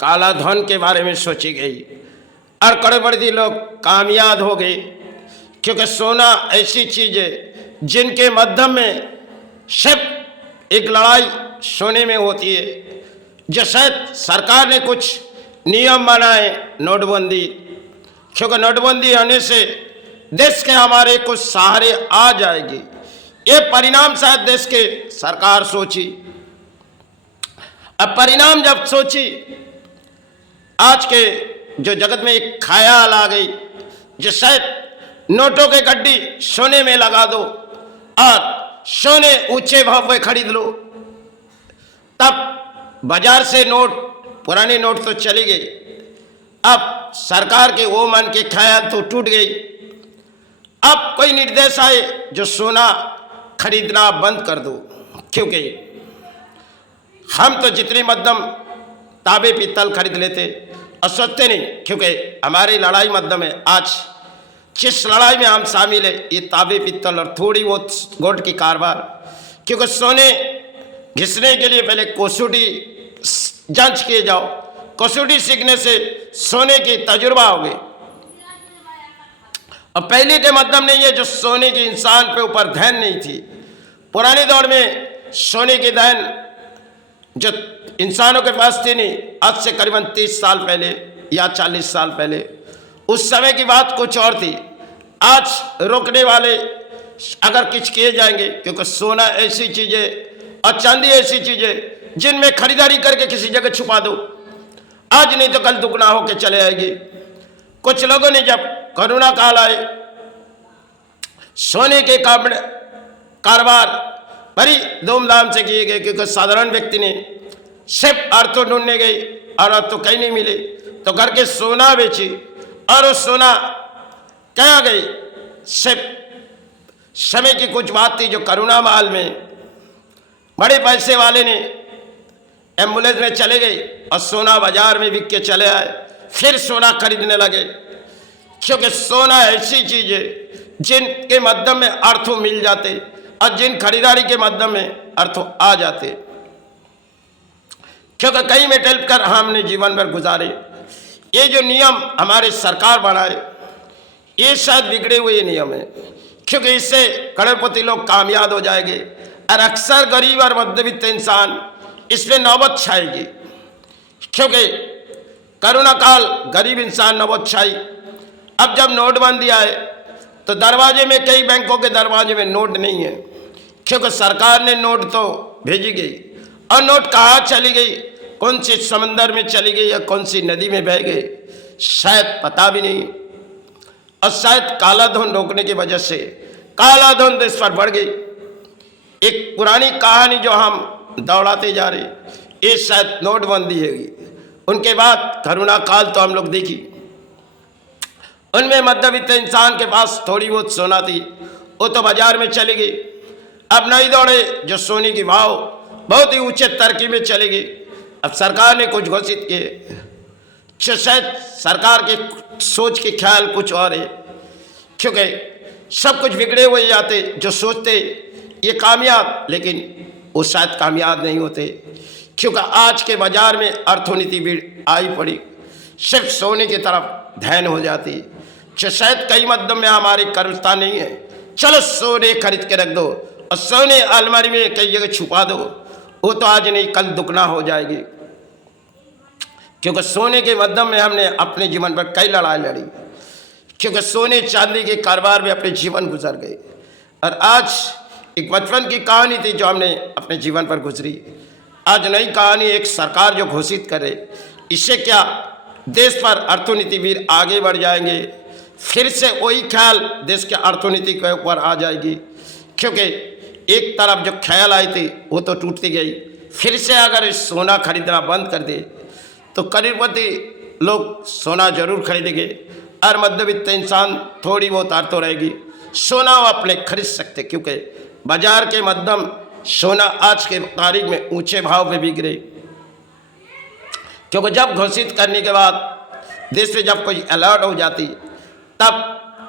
काला धन के बारे में सोची गई और करोड़पति लोग कामयाब हो गए, क्योंकि सोना ऐसी चीज है जिनके माध्यम में सिर्फ एक लड़ाई सोने में होती है। जो शायद सरकार ने कुछ नियम बनाए, नोटबंदी, क्योंकि नोटबंदी होने से देश के हमारे कुछ सहारे आ जाएगी, ये परिणाम शायद देश के सरकार सोची। अब परिणाम जब सोची, आज के जो जगत में एक ख्याल आ गई, जो शायद नोटों के गड्डी सोने में लगा दो और सोने ऊंचे भाव में खरीद लो। तब बाजार से नोट, पुराने नोट तो चली गई, अब सरकार के वो मन के ख्याल तो टूट गई। अब कोई निर्देश आए जो सोना खरीदना बंद कर दो, क्योंकि हम तो जितनी मध्यम तांबे पीतल खरीद लेते और सोचते नहीं, क्योंकि हमारी लड़ाई मध्यम है। आज जिस लड़ाई में हम शामिल है, ये तांबे पीतल और थोड़ी बहुत गोल्ड की कारोबार, क्योंकि सोने घिसने के लिए पहले कसौटी जांच किए जाओ, कसौटी सीखने से सोने की तजुर्बा हो गई। और पहले के मध्यम नहीं है जो सोने की इंसान पे ऊपर धैन नहीं थी। पुराने दौर में सोने की धैन जो इंसानों के पास थी नहीं, आज से करीबन 30 साल पहले या 40 साल पहले, उस समय की बात कुछ और थी। आज रोकने वाले अगर कुछ किए जाएंगे, क्योंकि सोना ऐसी चीज है और चांदी ऐसी चीज है जिनमें खरीदारी करके किसी जगह छुपा दो, आज नहीं तो कल दुगना होके चले आएगी। कुछ लोगों ने जब कोरोना काल आए, सोने के कारोबार बड़ी धूमधाम से किए गए, क्योंकि साधारण व्यक्ति ने सिर्फ अर्थों ढूंढने गई और अर्थ तो कहीं नहीं मिले, तो घर के सोना बेची और उस सोना क्या गई। सिर्फ समय की कुछ बात थी जो कोरोना माल में बड़े पैसे वाले ने एम्बुलेंस में चले गए और सोना बाजार में बिक के चले आए, फिर सोना खरीदने लगे, क्योंकि सोना ऐसी चीज है जिनके माध्यम में अर्थों मिल जाते और जिन खरीदारी के माध्यम में अर्थों आ जाते, क्योंकि कहीं में टेल्प कर हमने जीवन भर गुजारे। ये जो नियम हमारे सरकार बनाए, ये शायद बिगड़े हुए नियम है, क्योंकि इससे करोड़पति लोग कामयाब हो जाएंगे और अक्सर गरीब और मध्यवित्त इंसान इसमें नौबत छाएगी, क्योंकि कोरोना काल गरीब इंसान नौबत छाई। अब जब नोटबंदी आए तो दरवाजे में, कई बैंकों के दरवाजे में नोट नहीं है, क्योंकि सरकार ने नोट तो भेजी गई और नोट कहाँ चली गई, कौन सी समंदर में चली गई या कौन सी नदी में बह गई, शायद पता भी नहीं। और शायद काला धन रोकने की वजह से काला धन देश पर बढ़ गई। एक पुरानी कहानी जो हम दौड़ाते जा रहे, ये शायद नोटबंदी है। उनके बाद कोरोना काल तो हम लोग देखी, उनमें मध्यवित्त इंसान के पास थोड़ी बहुत सोना थी, वो तो बाजार में चली गई। अब नई दौड़े जो सोने की भाव बहुत ही ऊंचे तरक्की में चली गई। अब सरकार ने कुछ घोषित किए, शायद सरकार के सोच के ख्याल कुछ और है, क्योंकि सब कुछ बिगड़े हुए जाते। जो सोचते ये कामयाब, लेकिन वो शायद कामयाब नहीं होते, क्योंकि आज के बाजार में अर्थनीति भी आई पड़ी, सिर्फ सोने की तरफ ध्यान हो जाती। जो शायद कई मध्यम में हमारी कर्मता नहीं है, चलो सोने खरीद के रख दो और सोने अलमारी में कई जगह छुपा दो, वो तो आज नहीं कल दुगना हो जाएगी। क्योंकि सोने के माध्यम में हमने अपने जीवन पर कई लड़ाई लड़ी, क्योंकि सोने चांदी के कारोबार में अपने जीवन गुजर गए। और आज एक बचपन की कहानी थी जो हमने अपने जीवन पर गुजरी, आज नई कहानी एक सरकार जो घोषित करे, इससे क्या देश पर अर्थनीति भी आगे बढ़ जाएंगे, फिर से वही ख्याल देश के अर्थनीति के ऊपर आ जाएगी। क्योंकि एक तरफ जो ख्याल आई थी वो तो टूटती गई, फिर से अगर इस सोना खरीदना बंद कर दे तो करोड़पति लोग सोना जरूर खरीदेंगे और मध्यवित्त इंसान थोड़ी बहुत आर्तो रहेगी, सोना वो अपने खरीद सकते, क्योंकि बाजार के मध्यम सोना आज के तारीख में ऊंचे भाव पे बिक रही। क्योंकि जब घोषित करने के बाद देश में जब कोई अलर्ट हो जाती, तब